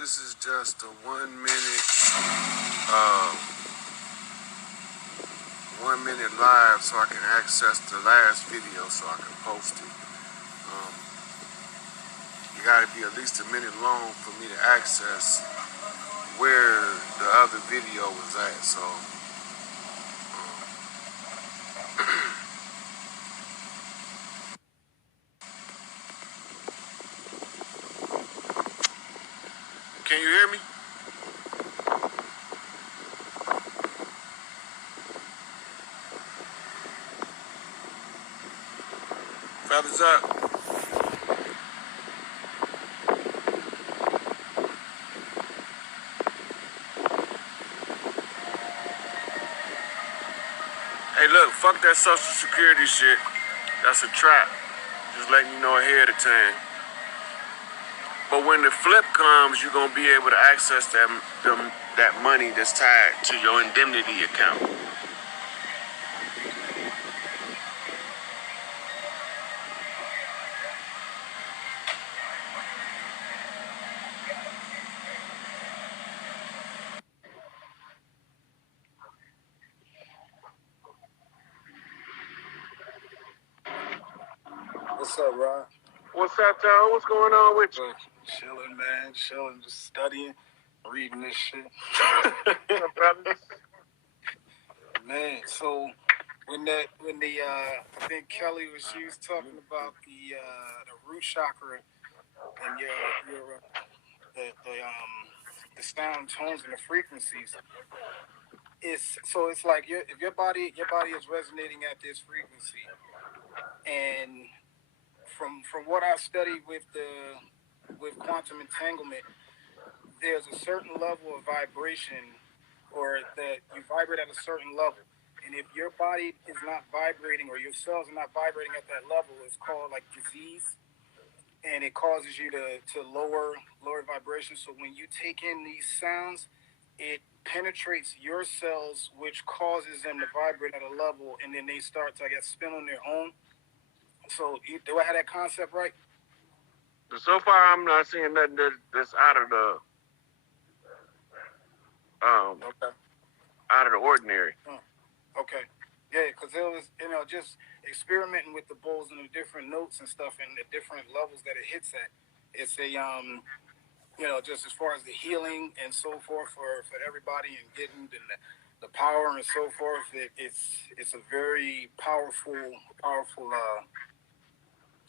This is just a 1 minute, 1 minute live so I can access the last video so I can post it. You gotta be at least a minute long for me to access where the other video was at, so. Can you hear me? Feathers up. Hey look, fuck that social security shit. That's a trap. Just letting you know ahead of time. But when the flip comes, you're gonna be able to access that money that's tied to your indemnity account. What's up, Ron? What's up, Tom? What's going on with you? Chilling, man. Chilling, just studying, reading this shit. What's up, brothers? Man, so when I think Kelly she was talking about the root chakra and the sound tones and the frequencies. It's like if your body is resonating at this frequency, and from what I've studied with quantum entanglement, there's a certain level of vibration, or that you vibrate at a certain level. And if your body is not vibrating, or your cells are not vibrating at that level, it's called like disease, and it causes you to lower vibration. So when you take in these sounds, it penetrates your cells, which causes them to vibrate at a level, and then they start to, I guess, spin on their own. So do I have that concept right? So far, I'm not seeing nothing that's out of the out of the ordinary. Okay. Yeah, because it was, just experimenting with the bowls and the different notes and stuff and the different levels that it hits at. It's a, just as far as the healing and so forth for everybody, and getting the power and so forth, it's a very powerful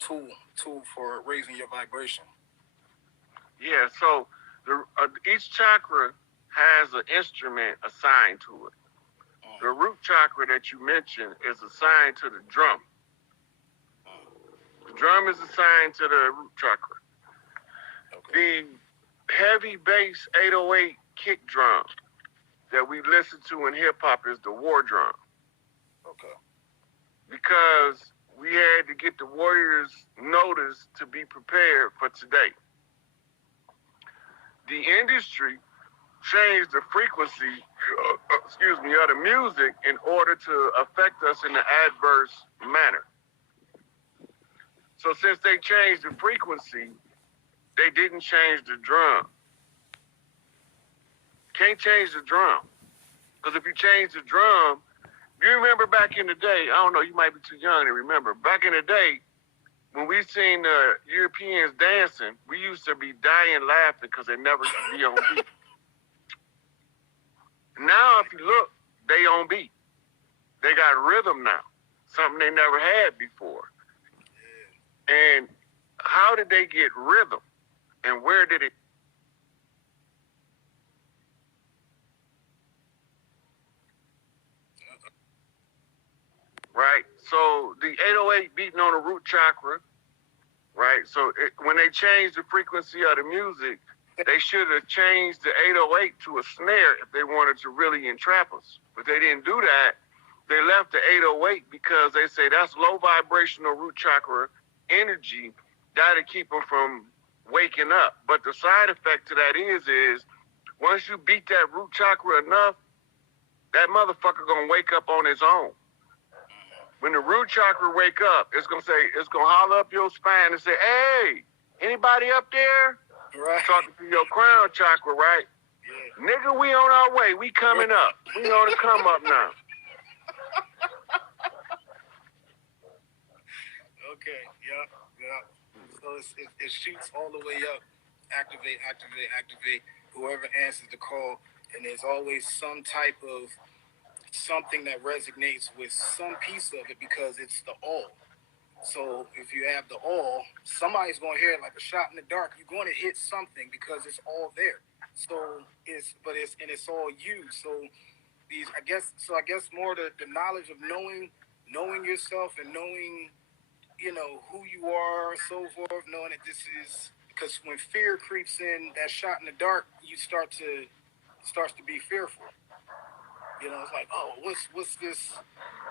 tool for raising your vibration. Yeah, so each chakra has an instrument assigned to it. The root chakra that you mentioned is assigned to the drum. The drum is assigned to the root chakra. Okay. The heavy bass 808 kick drum that we listen to in hip hop is the war drum. Okay. Because we had to get the warriors notice to be prepared for today. The industry changed the frequency, of the music in order to affect us in an adverse manner. So since they changed the frequency, they didn't change the drum. Can't change the drum. Because if you change the drum, you remember back in the day, I don't know, you might be too young to remember, back in the day, when we seen the Europeans dancing, we used to be dying laughing because they never could be on beat. Now, if you look, they on beat. They got rhythm now, something they never had before. And how did they get rhythm? And where did it? Right? So the 808 beating on the root chakra, right? So when they changed the frequency of the music, they should have changed the 808 to a snare if they wanted to really entrap us. But they didn't do that. They left the 808 because they say that's low vibrational root chakra energy. That'll keep them from waking up. But the side effect to that is once you beat that root chakra enough, that motherfucker gonna wake up on his own. When the root chakra wake up, it's gonna holler up your spine and say, "Hey, anybody up there?" Right. Talking to your crown chakra, right? Yeah. Nigga, we on our way. We coming up. We on the come up now. Okay. Yep. So it shoots all the way up. Activate. Whoever answers the call, and there's always some type of something that resonates with some piece of it because it's the all. So if you have the all, somebody's going to hear it like a shot in the dark. You're going to hit something because it's all there. So it's all you. So I guess more the knowledge of knowing yourself and knowing, who you are, so forth, knowing that this is, because when fear creeps in, that shot in the dark, you starts to be fearful. It's like, oh, what's this?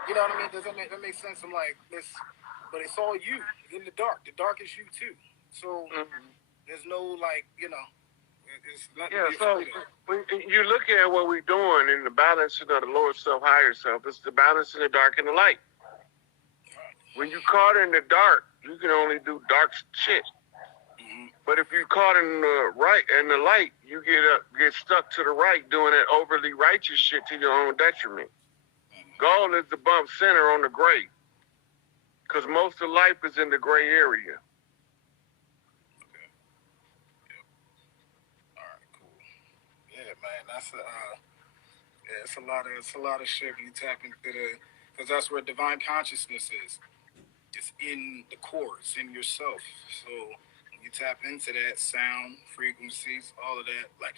You know what I mean? Does that make sense? I'm like, this, but it's all you in the dark. The dark is you too. So there's no it's nothing to be so afraid of. when you look at what we're doing in the balancing of the lower self, higher self, it's the balance in the dark and the light. When you caught in the dark, you can only do dark shit. But if you caught in the right and the light, you get stuck to the right doing that overly righteous shit to your own detriment. Goal is to bump center on the gray, because most of life is in the gray area. Okay. Yep. All right. Cool. Yeah, man. It's a lot of shit when you tap into because that's where divine consciousness is. It's in the core. It's in yourself. So when you tap into that sound, frequencies, all of that, like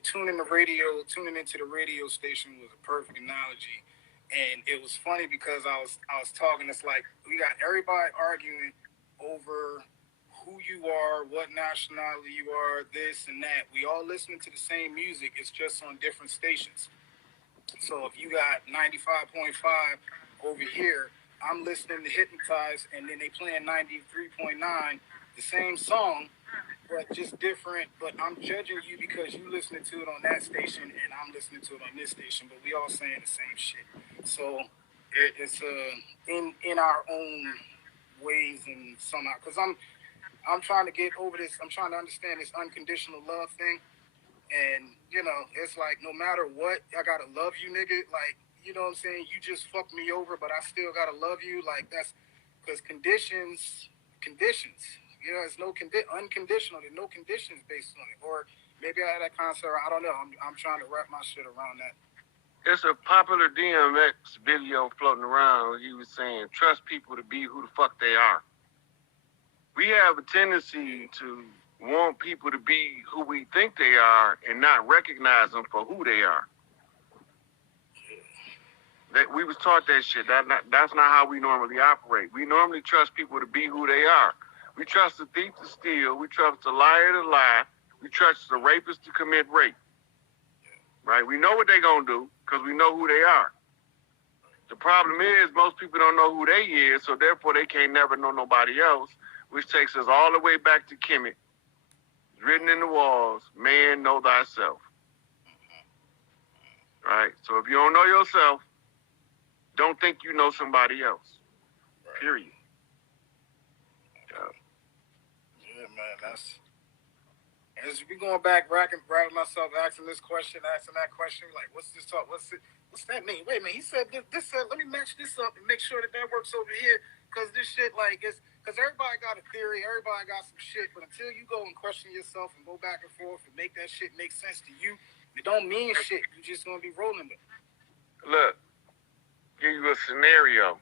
tuning into the radio station was a perfect analogy. And it was funny because I was talking. It's like we got everybody arguing over who you are, what nationality you are, this and that. We all listening to the same music. It's just on different stations. So if you got 95.5 over here, I'm listening to Hypnotize, and then they playing 93.9, the same song, but just different. But I'm judging you because you listening to it on that station, and I'm listening to it on this station. But we all saying the same shit. So it's in our own ways and somehow. Because I'm trying to get over this. I'm trying to understand this unconditional love thing. And, it's like, no matter what, I gotta love you, nigga. Like, you know what I'm saying? You just fucked me over, but I still gotta love you. Like, that's because conditions. It's unconditional. There's no conditions based on it. Or maybe I had that concept. I don't know. I'm trying to wrap my shit around that. It's a popular DMX video floating around. He was saying, trust people to be who the fuck they are. We have a tendency to want people to be who we think they are and not recognize them for who they are. That we was taught that shit. That's not how we normally operate. We normally trust people to be who they are. We trust the thief to steal. We trust the liar to lie. We trust the rapist to commit rape. Right? We know what they're going to do because we know who they are. The problem is most people don't know who they is, so therefore they can't never know nobody else, which takes us all the way back to Kemet. Written in the walls, man, know thyself. Right? So if you don't know yourself, don't think you know somebody else. Period. Yeah, man, as we going back, racking myself, asking this question, asking that question, like, what's this talk? What's that mean? Wait a minute, he said this said, let me match this up and make sure that works over here, because this shit, like, it's, because everybody got a theory, everybody got some shit, but until you go and question yourself and go back and forth and make that shit make sense to you, it don't mean shit. You just gonna be rolling with it. Look, give you a scenario.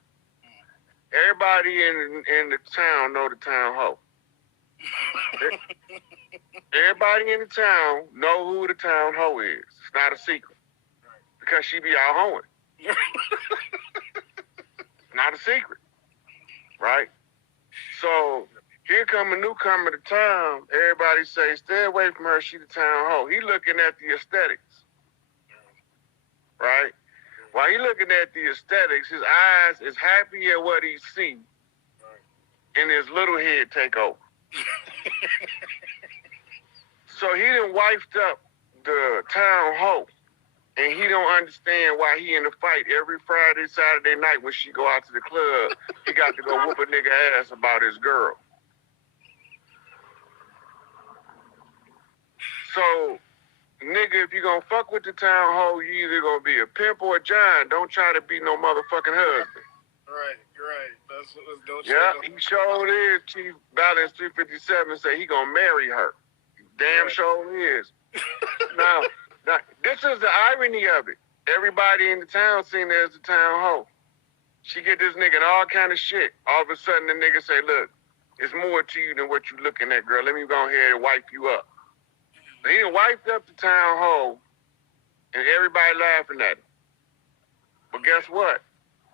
Everybody in the town know the town hoe. Everybody in the town know who the town hoe is. It's not a secret. Because she be out hoeing. Not a secret. Right? So here come a newcomer to town. Everybody say, stay away from her. She the town hoe. He looking at the aesthetics. Right? While he looking at the aesthetics, his eyes is happy at what he see, and his little head take over. So he done wifed up the town hoe, and he don't understand why he in the fight every Friday, Saturday night when she go out to the club. He got to go whoop a nigga ass about his girl. So, nigga, if you gonna fuck with the town hoe, you either gonna be a pimp or a giant. Don't try to be no motherfucking husband. Right. That's what don't. Yeah, he showed is Chief Balance 357 say he gonna marry her. Damn sure is. now, this is the irony of it. Everybody in the town seen her as the town hoe. She get this nigga in all kind of shit. All of a sudden, the nigga say, look, it's more to you than what you looking at, girl. Let me go ahead and wipe you up. So he done wiped up the town hoe, and everybody laughing at him. But guess what?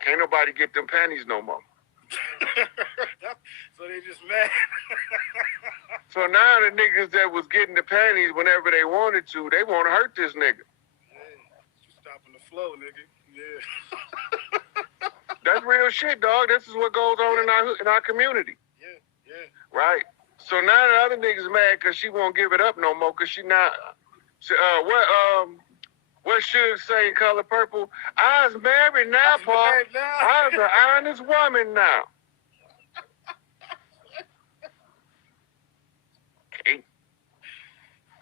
Can't nobody get them panties no more. So they just mad. So now the niggas that was getting the panties whenever they wanted to, they want to hurt this nigga. Yeah, you stopping the flow, nigga. Yeah. That's real shit, dog. This is what goes on in our community. Yeah. Right? So now the other niggas mad because she won't give it up no more because she not... what should say in Color Purple? I was married now, Paul. I was an honest woman now.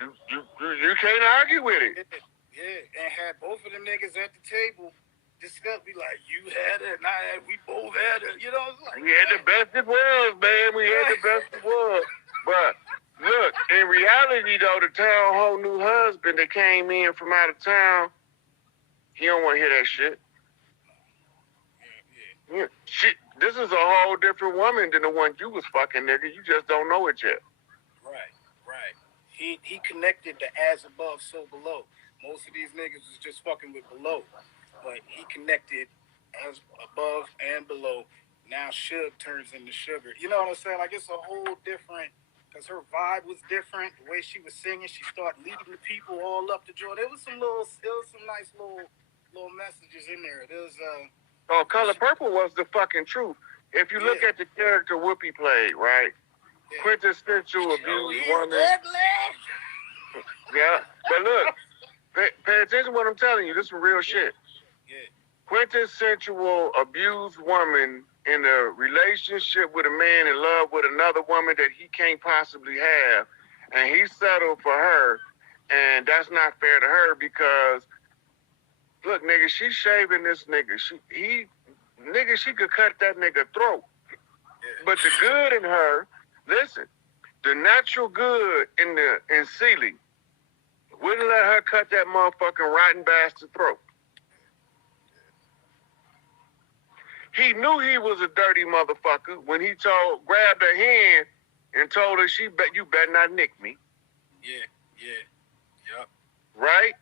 You can't argue with it. Yeah, and had both of them niggas at the table discuss, be like, you had it, and I had, we both had it. You know, like, we had the best it was, man. We had the best it was. But look, in reality, though, the town whole new husband that came in from out of town, he don't want to hear that shit. Yeah. Shit, this is a whole different woman than the one you was fucking, nigga. You just don't know it yet. Right. He connected the as above, so below. Most of these niggas was just fucking with below. But he connected as above and below. Now Suge turns into Sugar. You know what I'm saying? Like, it's a whole different, because her vibe was different. The way she was singing, she started leading the people all up the joint. There was some nice little messages in there. There was Color Purple was the fucking truth. If you look at the character Whoopi played, right? Yeah. Quintessential abused woman. Yeah, but look, pay attention to what I'm telling you. This is real shit. Yeah. Quintessential abused woman in a relationship with a man in love with another woman that he can't possibly have, and he settled for her, and that's not fair to her because, look, nigga, she's shaving this nigga. She could cut that nigga throat. Yeah. But the good in her, listen, the natural good in Celie wouldn't let her cut that motherfucking rotten bastard throat. He knew he was a dirty motherfucker when he grabbed her hand and told her, you better not nick me. Yep. Right?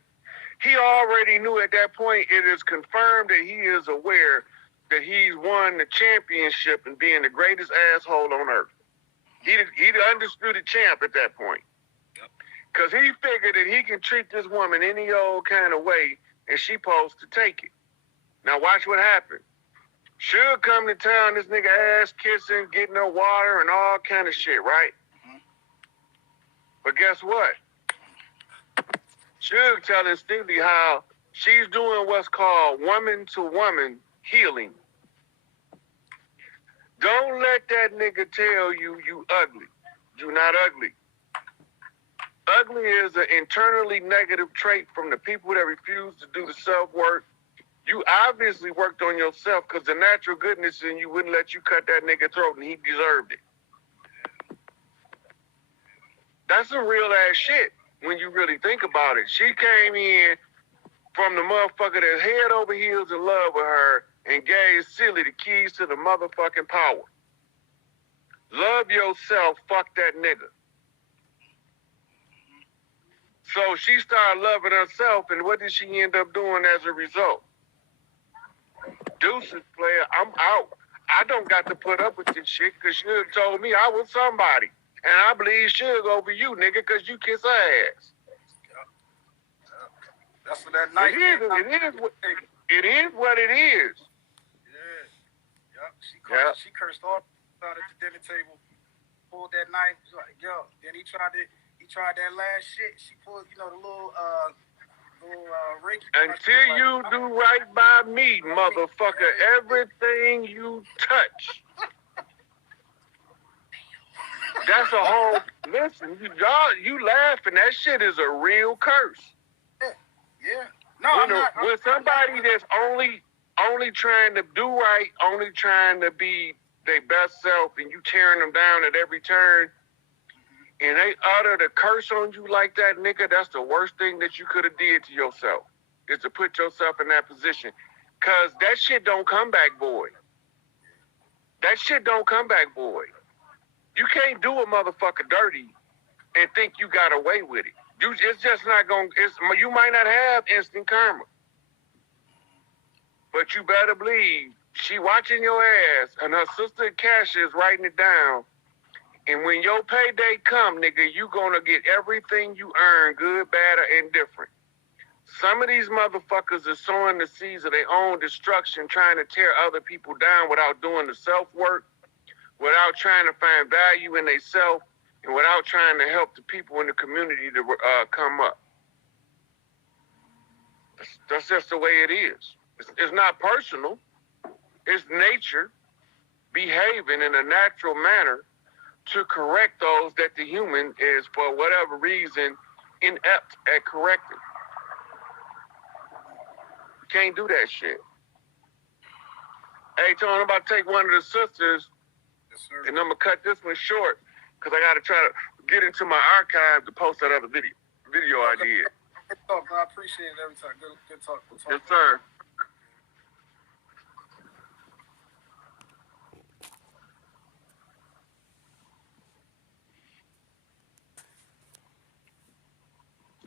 He already knew at that point, it is confirmed that he is aware that he's won the championship and being the greatest asshole on earth. He the undisputed champ at that point. Because he figured that he can treat this woman any old kind of way and she supposed to take it. Now watch what happened. Suge come to town, this nigga ass kissing, getting her water and all kind of shit, right? Mm-hmm. But guess what? Suge telling Stevie how she's doing what's called woman-to-woman healing. Don't let that nigga tell you ugly. You not ugly. Ugly is an internally negative trait from the people that refuse to do the self-work. You obviously worked on yourself because the natural goodness in you wouldn't let you cut that nigga throat and he deserved it. That's some real ass shit when you really think about it. She came in from the motherfucker that's head over heels in love with her and gave Celie the keys to the motherfucking power. Love yourself, fuck that nigga. So she started loving herself, and what did she end up doing as a result? Deuces, player, I'm out. I don't got to put up with this shit because Suge told me I was somebody. And I believe Suge over you, nigga, because you kiss her ass. That's what that night It is what it is. Yeah. She cursed all out at the dinner table, pulled that knife, like, yo. Then he tried that last shit. She pulled, the little Reiki. Until you do right by me, motherfucker, everything you touch. That's a whole. Listen, you laughing? That shit is a real curse. Yeah. No, when somebody that's only trying to do right, only trying to be their best self, and you tearing them down at every turn, and they utter the curse on you like that, nigga, that's the worst thing that you could have did to yourself, is to put yourself in that position. Cause that shit don't come back, boy. That shit don't come back, boy. You can't do a motherfucker dirty and think you got away with it. It's just not going. You might not have instant karma, but you better believe she watching your ass, and her sister Cassia is writing it down. And when your payday come, nigga, you gonna get everything you earn, good, bad, or indifferent. Some of these motherfuckers are sowing the seeds of their own destruction, trying to tear other people down without doing the self-work, without trying to find value in themselves, and without trying to help the people in the community to come up. That's just the way it is. It's not personal. It's nature behaving in a natural manner to correct those that the human is, for whatever reason, inept at correcting. You can't do that shit. Hey, Tony, I'm about to take one of the sisters, Yes, sir. and I'm going to cut this one short because I got to try to get into my archive to post that other video I did. Good talk, bro. I appreciate it every time. Good talk. Yes, sir.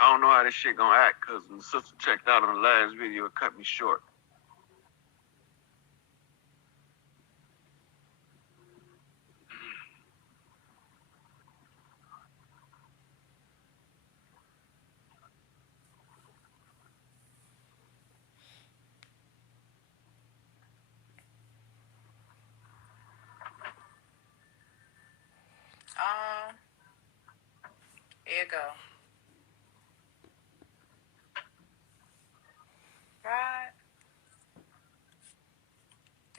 I don't know how this shit gonna act because the sister checked out on the last video. It cut me short. Here you go. Right?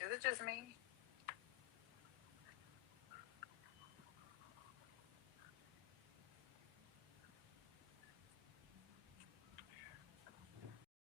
Is it just me?